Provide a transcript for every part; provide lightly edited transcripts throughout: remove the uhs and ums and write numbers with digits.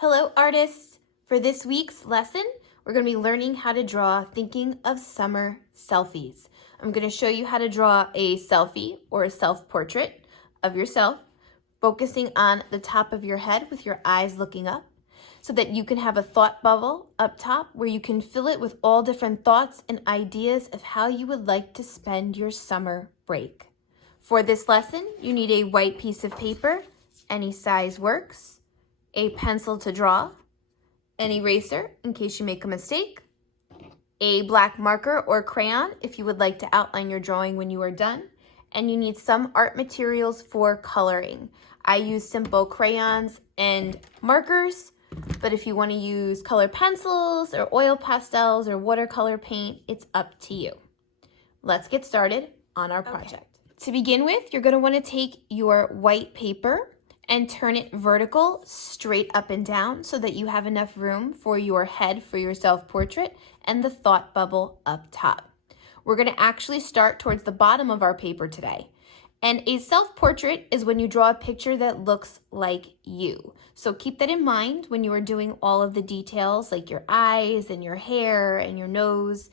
Hello artists! For this week's lesson, we're going to be learning how to draw thinking of summer selfies. I'm going to show you how to draw a selfie or a self-portrait of yourself, focusing on the top of your head with your eyes looking up so that you can have a thought bubble up top where you can fill it with all different thoughts and ideas of how you would like to spend your summer break. For this lesson, you need a white piece of paper, any size works, a pencil to draw, an eraser in case you make a mistake, a black marker or crayon if you would like to outline your drawing when you are done, and you need some art materials for coloring. I use simple crayons and markers, but if you want to use colored pencils or oil pastels or watercolor paint, it's up to you. Let's get started on our project. To begin with, you're going to want to take your white paper and turn it vertical, straight up and down so that you have enough room for your head for your self-portrait and the thought bubble up top. We're going to actually start towards the bottom of our paper today. And a self-portrait is when you draw a picture that looks like you. So keep that in mind when you are doing all of the details like your eyes and your hair and your nose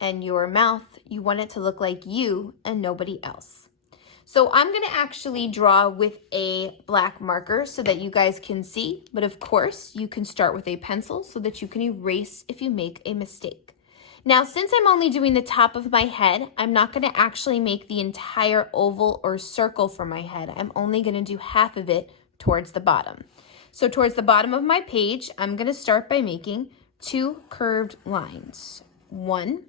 and your mouth. You want it to look like you and nobody else. So I'm going to actually draw with a black marker so that you guys can see, but of course you can start with a pencil so that you can erase if you make a mistake. Now, since I'm only doing the top of my head, I'm not going to actually make the entire oval or circle for my head. I'm only going to do half of it towards the bottom. So towards the bottom of my page, I'm going to start by making two curved lines. One,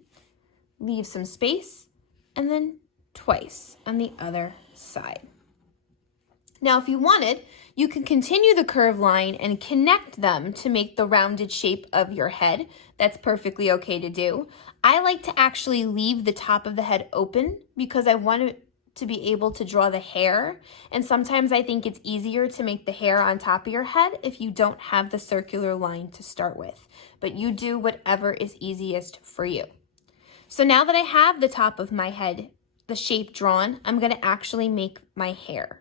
leave some space, and then twice on the other side. Now, if you wanted, you can continue the curved line and connect them to make the rounded shape of your head. That's perfectly okay to do. I like to actually leave the top of the head open because I want to be able to draw the hair. And sometimes I think it's easier to make the hair on top of your head if you don't have the circular line to start with. But you do whatever is easiest for you. So now that I have the top of my head, the shape drawn, I'm going to actually make my hair.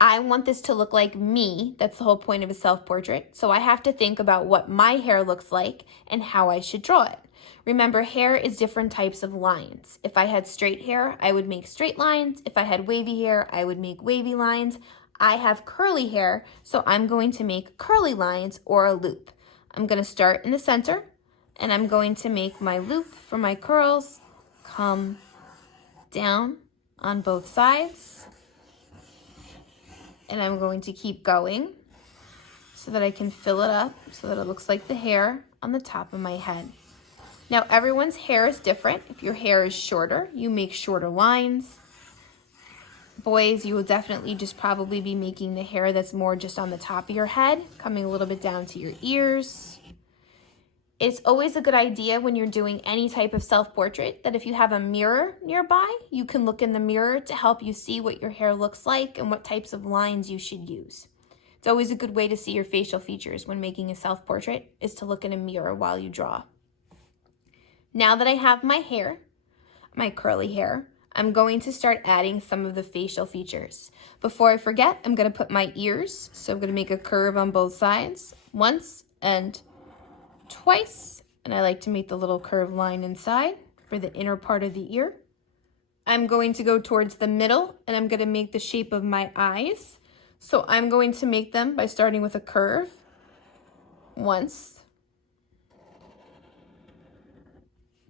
I want this to look like me. That's the whole point of a self-portrait. So I have to think about what my hair looks like and how I should draw it. Remember, hair is different types of lines. If I had straight hair, I would make straight lines. If I had wavy hair, I would make wavy lines. I have curly hair, so I'm going to make curly lines or a loop. I'm going to start in the center, and I'm going to make my loop for my curls come down on both sides, and I'm going to keep going so that I can fill it up so that it looks like the hair on the top of my head. Now, everyone's hair is different. If your hair is shorter, you make shorter lines. Boys, you will definitely just probably be making the hair that's more just on the top of your head, coming a little bit down to your ears. It's always a good idea when you're doing any type of self-portrait that if you have a mirror nearby, you can look in the mirror to help you see what your hair looks like and what types of lines you should use. It's always a good way to see your facial features when making a self-portrait is to look in a mirror while you draw. Now that I have my hair, my curly hair, I'm going to start adding some of the facial features. Before I forget, I'm going to put my ears. So I'm going to make a curve on both sides once and twice, and I like to make the little curved line inside for the inner part of the ear. I'm going to go towards the middle, and I'm going to make the shape of my eyes. So I'm going to make them by starting with a curve once,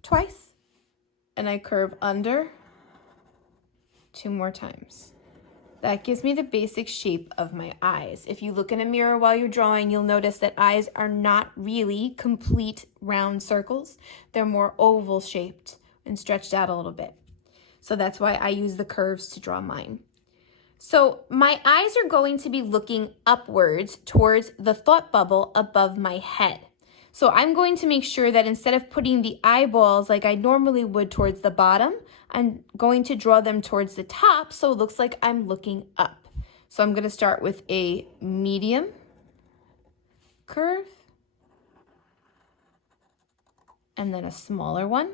twice, and I curve under two more times. That gives me the basic shape of my eyes. If you look in a mirror while you're drawing, you'll notice that eyes are not really complete round circles. They're more oval shaped and stretched out a little bit. So that's why I use the curves to draw mine. So my eyes are going to be looking upwards towards the thought bubble above my head. So I'm going to make sure that instead of putting the eyeballs like I normally would towards the bottom, I'm going to draw them towards the top so it looks like I'm looking up. So I'm going to start with a medium curve and then a smaller one.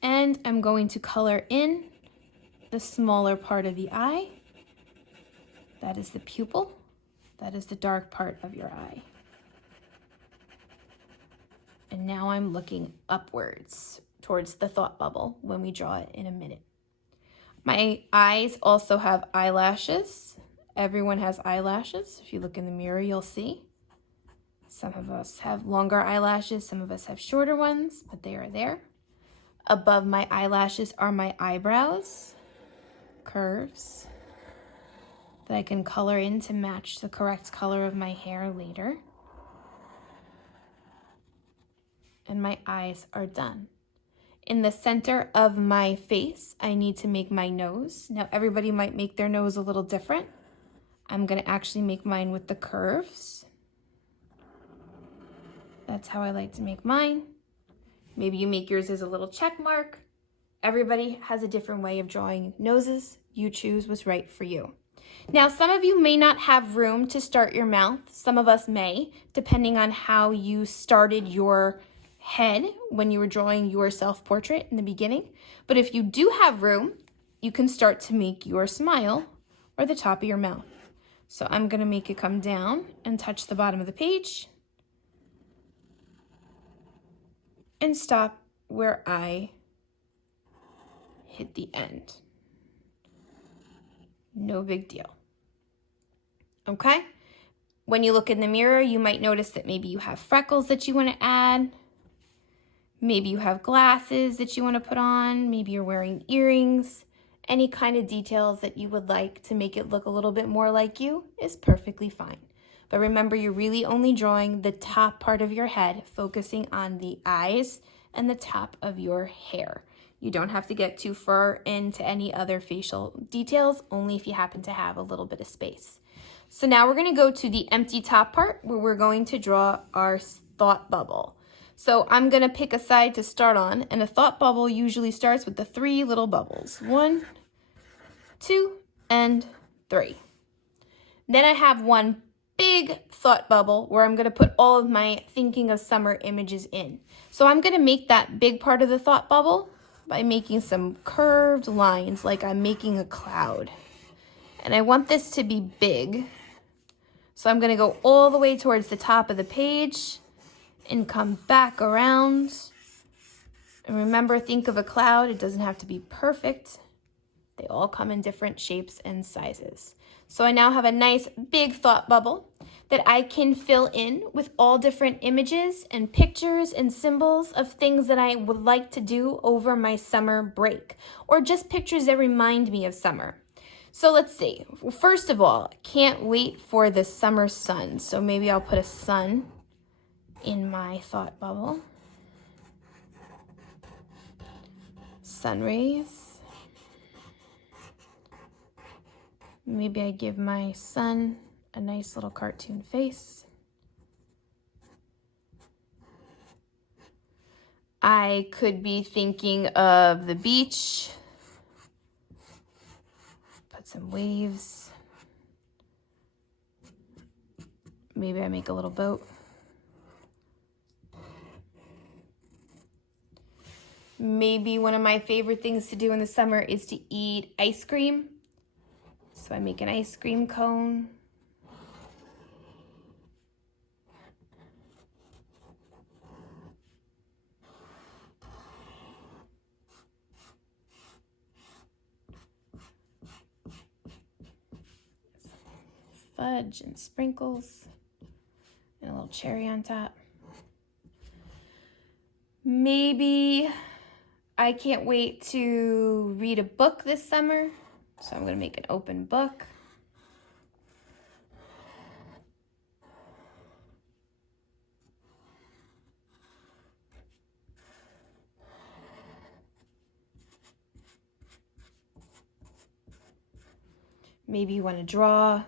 And I'm going to color in the smaller part of the eye That is the pupil. That is the dark part of your eye. And now I'm looking upwards towards the thought bubble when we draw it in a minute. My eyes also have eyelashes. Everyone has eyelashes. If you look in the mirror, you'll see. Some of us have longer eyelashes, some of us have shorter ones, but they are there. Above my eyelashes are my eyebrows, curves, that I can color in to match the correct color of my hair later. And my eyes are done. In the center of my face, I need to make my nose. Now, everybody might make their nose a little different. I'm gonna actually make mine with the curves. That's how I like to make mine. Maybe you make yours as a little check mark. Everybody has a different way of drawing noses. You choose what's right for you. Now, some of you may not have room to start your mouth. Some of us may, depending on how you started your head when you were drawing your self-portrait in the beginning. But if you do have room, you can start to make your smile or the top of your mouth. So I'm gonna make it come down and touch the bottom of the page and stop where I hit the end. No big deal. Okay? When you look in the mirror, you might notice that maybe you have freckles that you want to add. Maybe you have glasses that you want to put on. Maybe you're wearing earrings. Any kind of details that you would like to make it look a little bit more like you is perfectly fine. But remember, you're really only drawing the top part of your head, focusing on the eyes and the top of your hair. You don't have to get too far into any other facial details, only if you happen to have a little bit of space. So now we're going to go to the empty top part where we're going to draw our thought bubble. So I'm going to pick a side to start on, and a thought bubble usually starts with the 3 little bubbles. 1, 2, and 3. Then I have one big thought bubble where I'm going to put all of my thinking of summer images in. So I'm going to make that big part of the thought bubble by making some curved lines like I'm making a cloud. And I want this to be big. So I'm going to go all the way towards the top of the page and come back around. And remember, think of a cloud. It doesn't have to be perfect. They all come in different shapes and sizes. So I now have a nice big thought bubble that I can fill in with all different images and pictures and symbols of things that I would like to do over my summer break, or just pictures that remind me of summer. So let's see. First of all, can't wait for the summer sun. So maybe I'll put a sun in my thought bubble. Sun rays. Maybe I give my sun a nice little cartoon face. I could be thinking of the beach. Put some waves. Maybe I make a little boat. Maybe one of my favorite things to do in the summer is to eat ice cream. So I make an ice cream cone. Fudge and sprinkles and a little cherry on top. Maybe I can't wait to read a book this summer, so I'm going to make an open book. Maybe you want to draw,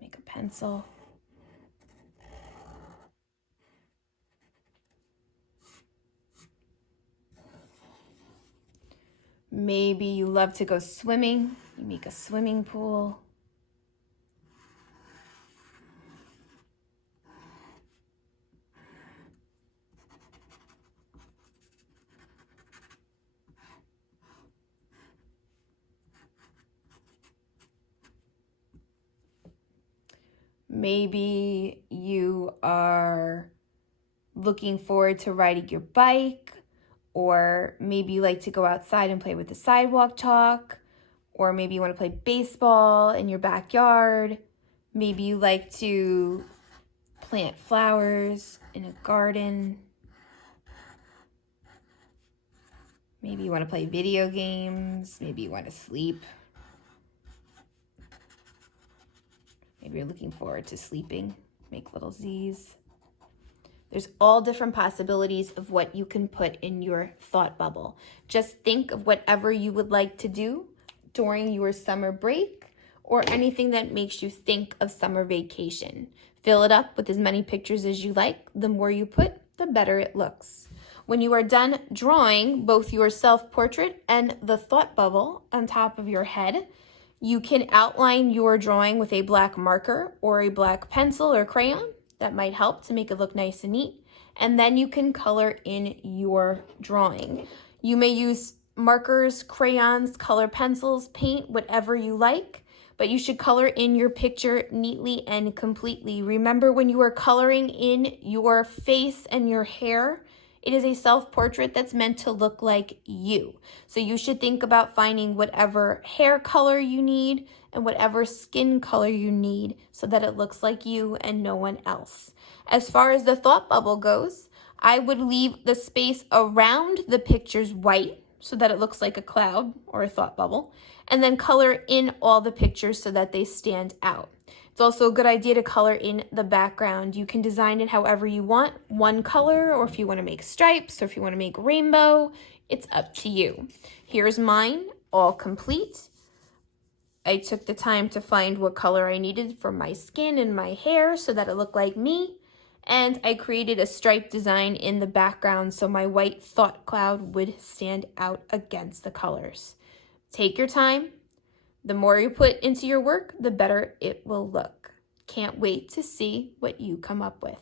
make a pencil. Maybe you love to go swimming, you make a swimming pool. Maybe you are looking forward to riding your bike, or maybe you like to go outside and play with the sidewalk chalk, or maybe you want to play baseball in your backyard. Maybe you like to plant flowers in a garden. Maybe you want to play video games. Maybe you want to sleep. Maybe you're looking forward to sleeping. Make little Z's. There's all different possibilities of what you can put in your thought bubble. Just think of whatever you would like to do during your summer break or anything that makes you think of summer vacation. Fill it up with as many pictures as you like. The more you put, the better it looks. When you are done drawing both your self-portrait and the thought bubble on top of your head, you can outline your drawing with a black marker or a black pencil or crayon. That might help to make it look nice and neat. And then you can color in your drawing. You may use markers, crayons, color pencils, paint, whatever you like, but you should color in your picture neatly and completely. Remember, when you are coloring in your face and your hair, it is a self-portrait that's meant to look like you. So you should think about finding whatever hair color you need and whatever skin color you need so that it looks like you and no one else. As far as the thought bubble goes, I would leave the space around the pictures white so that it looks like a cloud or a thought bubble, and then color in all the pictures so that they stand out. It's also a good idea to color in the background. You can design it however you want, one color, or if you want to make stripes, or if you want to make rainbow, it's up to you. Here's mine, all complete. I took the time to find what color I needed for my skin and my hair so that it looked like me. And I created a stripe design in the background so my white thought cloud would stand out against the colors. Take your time. The more you put into your work, the better it will look. Can't wait to see what you come up with.